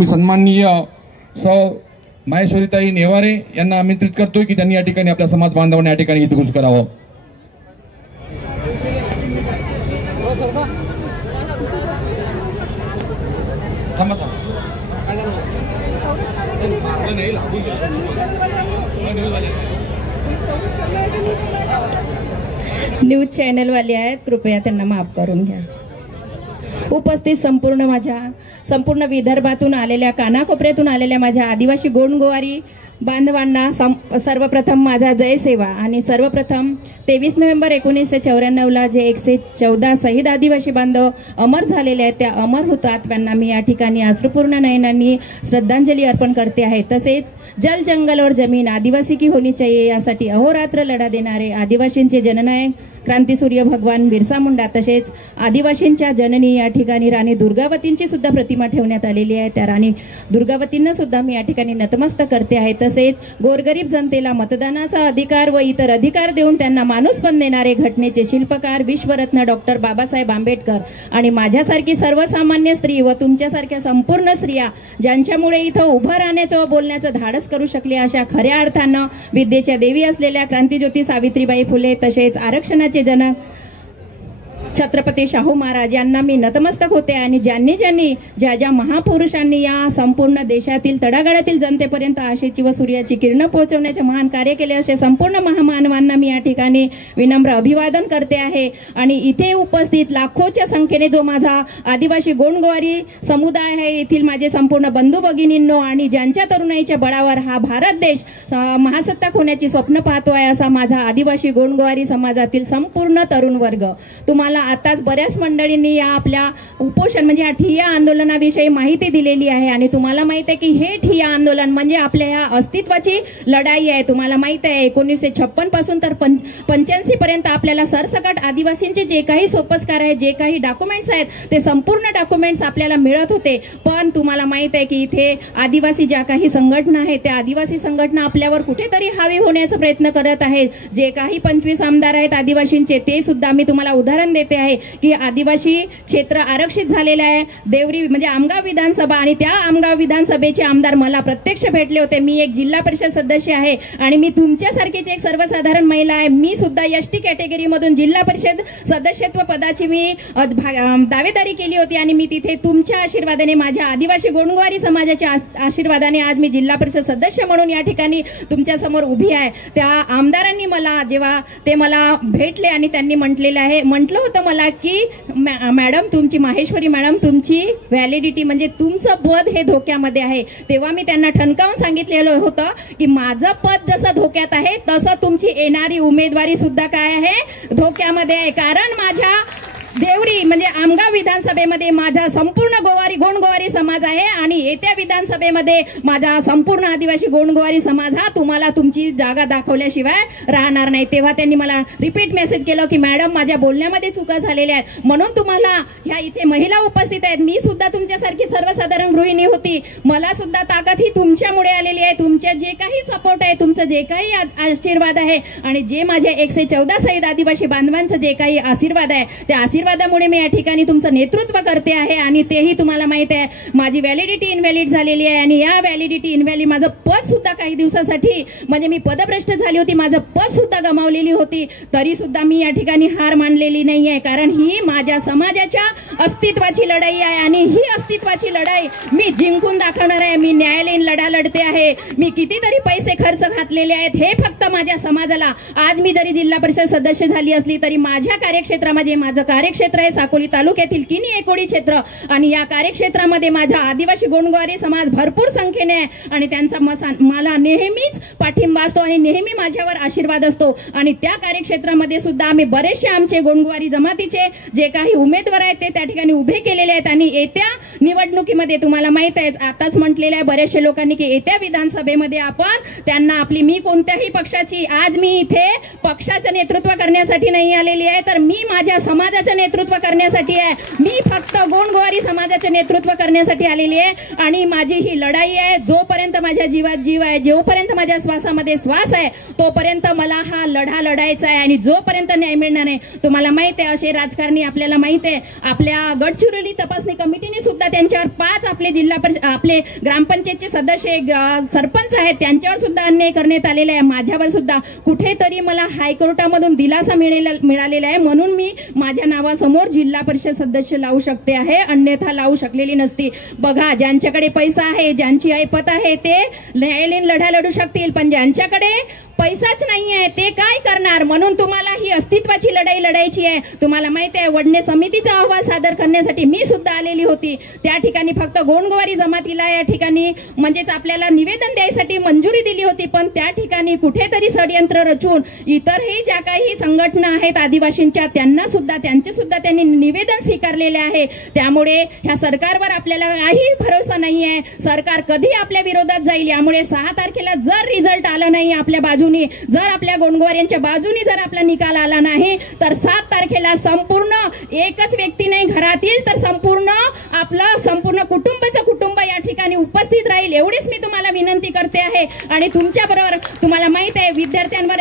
मी सन्माननीय सौ माहेश्वरीताई नेवारे यांना आमंत्रित करतोय की त्यांनी या ठिकाणी आपल्या समाज बांधवांना या ठिकाणी हितगुज करावं. न्यूज चॅनल वाले आहेत, कृपया त्यांना माफ करून घ्या. उपस्थित संपूर्ण विदर्भातून आलेल्या, कानाकोपऱ्यातून आलेल्या माझ्या आदिवासी गोंडगोवारी बांधवांना सर्वप्रथम माझा जय सेवा. आणि सर्वप्रथम 23 नोव्हेंबर 1994 जे 114 शहीद आदिवासी बांधव अमर झालेले आहेत, त्या अमर हुतात्म्यांना मी या ठिकाणी अश्रुपूर्ण नयनांनी श्रद्धांजली अर्पण करते आहे. तसेच जल जंगल और जमीन आदिवासी की होनी चाहिए यासाठी अहोरात्र लढा देणारे आदिवासींचे जननायक क्रांतीसूर्य भगवान बिरसा मुंडा, तसेच आदिवासींच्या जननी या ठिकाणी राणी दुर्गावतींची सुद्धा प्रतिमा ठेवण्यात आलेली आहे, त्या राणी दुर्गावतींना सुद्धा मी या ठिकाणी नतमस्तक करते आहे. तसेच गोरगरीब जनतेला मतदानाचा अधिकार व इतर अधिकार देऊन त्यांना माणूसपण देणारे घटनेचे शिल्पकार विश्वरत्न डॉक्टर बाबासाहेब आंबेडकर आणि माझ्यासारखी सर्वसामान्य स्त्री व तुमच्यासारख्या संपूर्ण स्त्रिया ज्यांच्यामुळे इथं उभं राहण्याचं व बोलण्याचं धाडस करू शकले, अशा खऱ्या अर्थानं विद्येच्या देवी असलेल्या क्रांतिज्योती सावित्रीबाई फुले तसेच आरक्षणाचे जनक छत्रपती शाहू महाराज यांना मी नतमस्तक होते. आणि ज्या ज्या महापुरुषांनी या संपूर्ण देशातील तळागाळातील जनतेपर्यंत आशेची व सूर्याची किरणं पोहोचवण्याचे महान कार्य केले, असे संपूर्ण महामानवांना मी या ठिकाणी विनम्र अभिवादन करते आहे. आणि इथे उपस्थित लाखोच्या संख्येने जो माझा आदिवासी गोंडगोवारी समुदाय आहे, येथील माझे संपूर्ण बंधू भगिनींनो, आणि ज्यांच्या तरुणाईच्या बळावर हा भारत देश महासत्ताक होण्याची स्वप्न पाहतोय, असा माझा आदिवासी गोंडगोवारी समाजातील संपूर्ण तरुण वर्ग. तुम्हाला आताच बऱ्याच मंडळींनी या आपल्या उपोषण म्हणजे या ठिय्या आंदोलनाविषयी माहिती दिलेली आहे. आणि तुम्हाला माहित आहे की हे ठिय्या आंदोलन म्हणजे आपल्या या अस्तित्वाची लढाई आहे. तुम्हाला माहित आहे 1956 पासून तर 85 पर्यंत आपल्याला सरसकट आदिवासींचे जे काही सोपस्कार आहेत, जे काही डॉक्युमेंट्स आहेत, ते संपूर्ण डॉक्युमेंट्स आपल्याला मिळत होते. पण तुम्हाला माहित आहे की इथे आदिवासी ज्या काही संघटना आहेत, त्या आदिवासी संघटना आपल्यावर कुठेतरी हावी होण्याचा प्रयत्न करत आहेत. जे काही 25 आमदार आहेत आदिवासींचे, ते सुद्धा मी तुम्हाला उदाहरण देते आहे की आदिवासी क्षेत्र आरक्षित झालेले आहे. देवरी म्हणजे आमगाव विधानसभा, आणि त्या आमगाव विधानसभेचे आमदार मला प्रत्यक्ष भेटले होते. मी एक जिल्हा परिषद सदस्य आहे आणि मी तुमच्यासारखीच एक सर्वसाधारण महिला आहे. मी सुद्धा एसटी कॅटेगरी मधून जिल्हा परिषद सदस्यत्व पदाची मी दावेदारी केली होती. आणि मी तिथे तुमच्या आशीर्वादाने, माझ्या आदिवासी गोंडगोवारी समाजाच्या आशीर्वादाने आज मी जिल्हा परिषद सदस्य म्हणून या ठिकाणी तुमच्या समोर उभी आहे. त्या आमदारांनी मला जेव्हा ते मला भेटले आणि त्यांनी म्हटलं होतं मला की मॅडम तुमची, माहेश्वरी मॅडम, तुमची व्हॅलिडिटी म्हणजे तुमचं पद हे धोक्यामध्ये आहे. तेव्हा मी त्यांना ठणकावून सांगितलेलं होतं की माझं पद जसं धोक्यात आहे तसं तुमची येणारी उमेदवारी सुद्धा काय आहे, धोक्यामध्ये आहे. कारण माझ्या देवरी म्हणजे आमगाव विधानसभेमध्ये माझा संपूर्ण गोंडगोवारी समाज आहे आणि येत्या विधानसभेमध्ये माझा संपूर्ण आदिवासी गोंडगोवारी समाज हा तुम्हाला तुमची जागा दाखवल्याशिवाय राहणार नाही. तेव्हा त्यांनी मला रिपीट मेसेज केलं की मॅडम माझ्या बोलण्यामध्ये चुका झालेल्या आहेत, म्हणून तुम्हाला ह्या इथे महिला उपस्थित आहेत. मी सुद्धा तुमच्यासारखी सर्वसाधारण गृहिणी होती, मला सुद्धा ताकद ही तुमच्यामुळे आलेली आहे. तुमचे जे काही सपोर्ट आहे, तुमचं जे काही आशीर्वाद आहे आणि जे माझ्या 114 शहीद आदिवासी बांधवांचं जे काही आशीर्वाद आहे, त्या आशीर्वादामुळे मी या ठिकाणी तुमचं नेतृत्व करते आहे. आणि तेही तुम्हाला माहित आहे माझी व्हॅलिडिटी इनव्हॅलिड झालेली आहे. आणि या व्हॅलिडिटी इनव्हॅलिड माझं पद सुद्धा काही दिवसासाठी म्हणजे मी पदभ्रष्ट झाली होती, माझं पद सुद्धा गमावलेली होती, तरी सुद्धा मी या ठिकाणी हार मानलेली नाही आहे. कारण ही माझ्या समाजाच्या अस्तित्वाची लढाई आहे आणि ही अस्तित्वाची लढाई मी जिंकून दाखवणार आहे. मी न्यायालयीन लढा लढते आहे. मी कितीतरी पैसे खर्च घातलेले आहेत हे फक्त माझ्या समाजाला. आज मी जरी जिल्हा परिषद सदस्य झाली असली तरी माझ्या कार्यक्षेत्रामध्ये, माझं कार्यक्षेत्र आहे साकोली तालुक्यातील किनी एकोडी क्षेत्र, आणि या कार्यक्षेत्रामध्ये माझा आदिवासी गोंडगोवारी समाज भरपूर संख्येने आहे आणि त्यांचा मला नेहमीच पाठिंबा असतो आणि नेहमी माझ्यावर आशीर्वाद असतो. आणि त्या कार्यक्षेत्रामध्ये सुद्धा आम्ही बरेचसे आमचे गोंडगोवारी जमातीचे जे काही उमेदवार आहेत ते त्या ठिकाणी उभे केलेले आहेत. आणि येत्या निवडणुकीमध्ये तुम्हाला माहित आहे, आताच म्हटलेलं आहे बरेचशे लोकांनी की येत्या विधानसभेमध्ये आपण त्यांना आपली, मी कोणत्याही पक्षाची, आज मी इथे पक्षाचं नेतृत्व करण्यासाठी नाही आलेली आहे, तर मी माझ्या समाजाचं नेतृत्व करण्यासाठी आहे, मी फक्त गोंडगोवारी समाजाचे नेतृत्व करण्यासाठी आलेली आहे आणि माझी ही लढाई आहे. जोपर्यंत माझ्या जीवात जीव आहे, जोपर्यंत माझ्या श्वासामध्ये श्वास आहे, तोपर्यंत मला हा लढा लढायचा आहे आणि जोपर्यंत न्याय मिळणार नाही. तुम्हाला माहित आहे असे राजकारणी आपल्याला माहित आहे, आपल्या गडचिरोली तपासणी कमिटीने सुद्धा त्यांच्यावर 5 आपले ग्रामपंचायतचे सदस्य सरपंच आहेत त्यांच्यावर सुद्धा अन्याय करण्यात आलेला आहे. माझ्यावर सुद्धा कुठेतरी मला हायकोर्टामधून दिलासा मिळालेला आहे, म्हणून मी माझ्या नावासमोर जिल्हा परिषद सदस्य लावू शकते आहे, अन्यथा लावू शकलेली नसती. बघा, ज्यांच्याकडे पैसा आहे, ज्यांची ऐपत आहे ते न्यायालयीन लढा लढू शकतील, पण ज्यांच्याकडे पैसाच नाही आहे ते काय करणार. म्हणून तुम्हाला ही अस्तित्वाची लढाई लढायची आहे. तुम्हाला माहिती आहे वडणे समितीचा अहवाल सादर करण्यासाठी मी सुद्धा आलेली होती. त्या ठिकाणी फक्त गोंडगोवारी जमातीला या ठिकाणी म्हणजेच आपल्याला निवेदन द्यायसाठी मंजुरी दिली होती, पण त्या ठिकाणी कुठेतरी षडयंत्र रचून इतरही ज्या काही संघटना आहेत आदिवासींच्या त्यांचे सुद्धा त्यांनी निवेदन स्वीकारलेले आहे. त्यामुळे ह्या सरकारवर आपल्याला काही भरोसा नाही आहे. सरकार कधी आपल्या विरोधात जाईल. यामुळे 6 तारखेला जर रिझल्ट आला नाही आपल्या बाजूने, जर आपल्या गोंडगोवाऱ्यांच्या बाजूने जर आपला निकाल आला नाही तर 7 तारखेला संपूर्ण एकच व्यक्ती नाही घरात येईल तर संपूर्ण कुटुंबाचं कुटुंब या ठिकाणी उपस्थित राहील. एवढीच मी तुम्हाला विनंती करते आहे. आणि तुमच्या बरोबर तुम्हाला माहित आहे विद्यार्थ्यांवर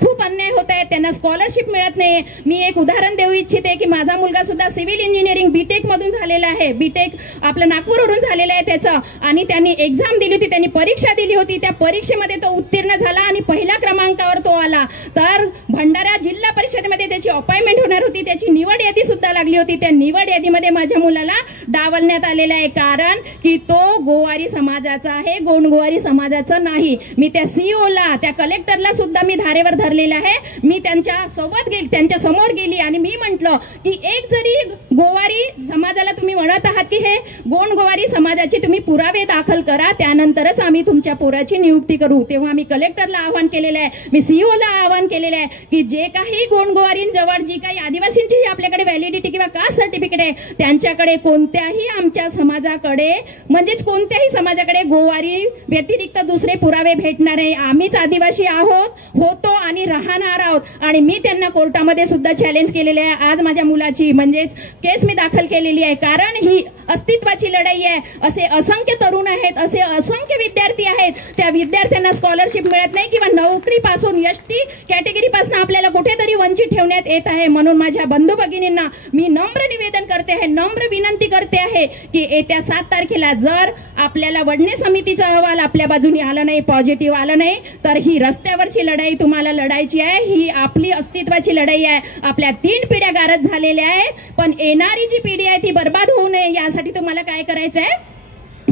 खूप अन्याय होत आहे, त्यांना स्कॉलरशिप मिळत नाही. मी एक उदाहरण देऊ इच्छिते की माझा मुलगा सुद्धा सिव्हिल इंजिनिअरिंग बीटेक मधून झालेला आहे. बीटेक आपलं नागपूरवरून झालेलं आहे त्याचं, आणि त्यांनी एक्झाम दिली होती, त्यांनी परीक्षा दिली होती. त्या परीक्षेमध्ये तो उत्तीर्ण झाला आणि पहिल्या क्रमांकावर तो आला. तर भंडारा जिल्हा परिषदेमध्ये त्याची अपॉइंटमेंट होणार होती, त्याची निवड यादी सुद्धा लागली होती. त्या निवड यादीमध्ये माझ्या मुलाला डावलण्यात आलेलं आहे, कारण की तो गोवारी समाजाचा आहे, गोंडगोवारी समाजाचा नाही. मी त्या सीईओला, त्या कलेक्टरला सुद्धा मी धारेवर धरलेलं आहे. मी त्यांच्या समोर गेली आणि मी म्हटलं की एक जरी गोवारी समाजाला तुम्ही म्हणत आहात की हे गोंडगोवारी समाजाचे तुम्ही पुरावे दाखल करा, त्यानंतरच आम्ही तुमच्या पोराची नियुक्ती करू. तेव्हा मी कलेक्टरला आवाहन केलेलं आहे, मी सीईओला आवाहन केलेलं आहे की जे काही गोंडगोवारींजवळ जी काही आदिवासींची आपल्याकडे व्हॅलिडिटी किंवा कास्ट सर्टिफिकेट आहे त्यांच्याकडे कोणत्याही आमच्या समाजाकडे म्हणजेच कोणत्याही समाजाकडे गोवारी व्यतिरिक्त दुसरे पुरावे भेटणार नाही. आम्हीच आदिवासी होतो आणि राहणार आहोत. आणि मी त्यांना कोर्टामध्ये सुद्धा चॅलेंज केलेले आहे. आज माझ्या मुलाची म्हणजेच केस मी दाखल केलेली आहे, कारण ही अस्तित्वाची लढाई आहे. असे असंख्य तरुण आहेत, असे असंख्य विद्यार्थी आहेत, त्या विद्यार्थ्यांना स्कॉलरशिप मिळत नाही किंवा नोकरीपासून एसटी कॅटेगरीपासून आपल्याला कुठेतरी वंचित ठेवण्यात येत आहे. म्हणून माझ्या बंधू भगिनींना मी नम्र निवेदन करते आहे, नम्र विनंती करते आहे की येत्या 7 तारखेला जर आपल्याला वडणे समितीचा अहवाल आपल्या बाजूने आला नाही, पॉझिटिव्ह आलं नाही, तर ही रस्त्यावरची लढाई तुम्हाला लढायची आहे. ही आपली अस्तित्वाची लढाई आहे. आपल्या 3 पिढ्या गारद झालेल्या आहेत, पण येणारी जी पिढी आहे ती बर्बाद होऊ नये यासाठी तुम्हाला काय करायचं आहे,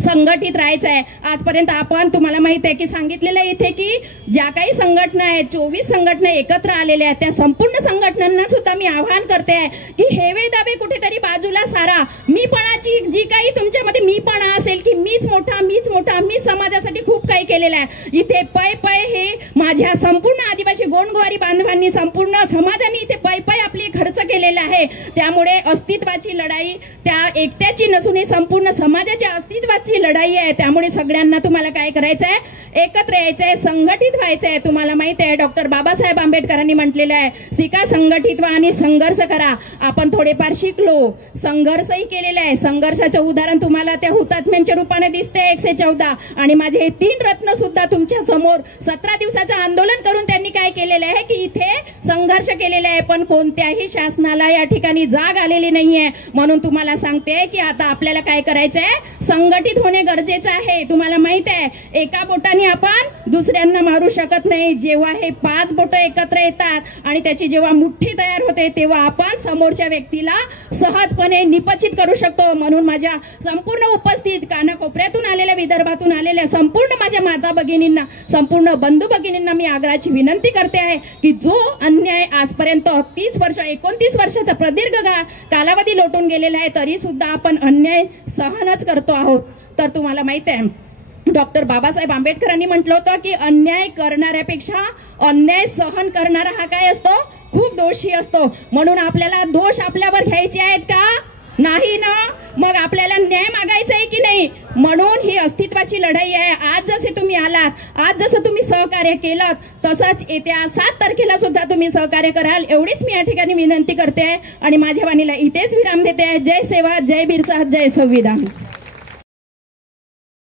संघटित राहायचं आहे. आजपर्यंत आपण तुम्हाला माहित आहे की सांगितलेलं आहे इथे की ज्या काही संघटना आहेत 24 संघटना एकत्र आलेल्या आहेत, त्या संपूर्ण संघटनांना सुद्धा मी आवाहन करते आहे की हेवे दावे कुठेतरी बाजूला सारा. मीपणाची जी काही तुमच्यामध्ये मीपणा असेल की मीच मोठा मी समाजासाठी खूप काही केलेलं आहे, इथे पै हे माझ्या संपूर्ण आदिवासी गोंडगोवारी बांधवांनी संपूर्ण समाजाने इथे पै आपली खर्च केलेला आहे. त्यामुळे अस्तित्वाची लढाई त्या एकट्याची नसून ही संपूर्ण समाजाच्या अस्तित्वाची लढाई आहे. त्यामुळे सगळ्यांना तुम्हाला काय करायचं आहे, एकत्र यायचं आहे, संघटित व्हायचं आहे. तुम्हाला माहित आहे डॉक्टर बाबासाहेब आंबेडकरांनी म्हटलेलं आहे, शिका, संघटित व्हा आणि संघर्ष करा. आपण थोडेफार शिकलो, संघर्षही केलेला आहे. संघर्षाचं उदाहरण तुम्हाला त्या हुतात्म्यांच्या रूपाने दिसते 114. आणि माझे हे 3 रत्न सुद्धा तुमच्या समोर 17 दिवसाचं आंदोलन करून त्यांनी काय केलेलं आहे की इथे संघर्ष केलेला आहे, पण कोणत्याही शासनाला या ठिकाणी जाग आलेली नाहीये. म्हणून तुम्हाला सांगते की आता आपल्याला काय करायचं आहे, संघटित होणे गरजेचं आहे. तुम्हाला माहित आहे एका बोटाने आपण दुसऱ्यांना मारू शकत नाही. जेव्हा हे 5 बोट एकत्र येतात आणि त्याची जेव्हा मुठ्ठी तयार होते तेव्हा आपण समोरच्या व्यक्तीला सहजपणे निपचित करू शकतो. म्हणून माझ्या संपूर्ण उपस्थित कानाकोपऱ्यातून आलेल्या, विदर्भातून आलेल्या संपूर्ण माझ्या माता भगिनींना, संपूर्ण बंधू भगिनींना मी आग्रहाची विनंती करते आहे की जो अन्याय आजपर्यंत 29 वर्षाचा प्रदीर्घ कालावधी लोटून गेलेला आहे तरी सुद्धा आपण अन्याय सहनच करतो आहोत. तर तुम्हाला माहित आहे डॉक्टर बाबासाहेब आंबेडकरांनी म्हटलं होतं की अन्याय करणाऱ्यापेक्षा अन्याय सहन करणारा हा काय असतो, खूप दोषी असतो. म्हणून आपल्याला दोष आपल्यावर घ्यायचे आहेत का, नाही ना, मग आपल्याला न्याय मागायचा आहे की नाही? म्हणून ही अस्तित्वाची लढाई आहे. आज जसे तुम्ही आलात, आज जसं तुम्ही सहकार्य केलं, तसंच येत्या 7 तारखेला सुद्धा तुम्ही सहकार्य कराल, एवढीच मी या ठिकाणी विनंती करते आणि माझ्या वाणीला इथेच विराम देते. जय सेवा, जय बिरसा, जय संविधान.